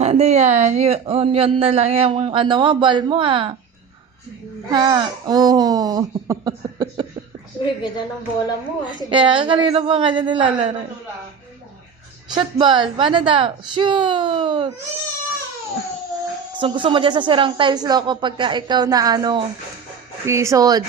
Ano yan? Yun na lang yung ano mo, ball mo ah. Ha? Oo. Uy, ganda ng bola mo. Kaya kanina pa nga niya nilalaro. Shoot ball. Paano daw? Shoot! Gusto mo dyan sa sirang tiles, loko, pagka ikaw na ano, pisod.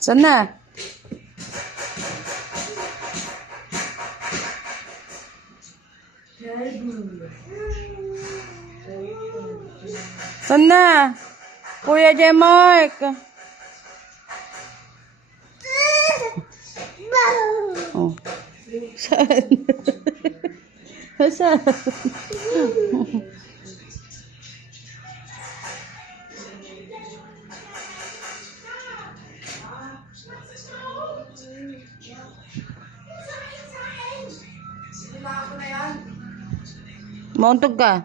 Saan na? Saan na? Kuya Jemark. Oh. Saan? Saan? Mauntog ka.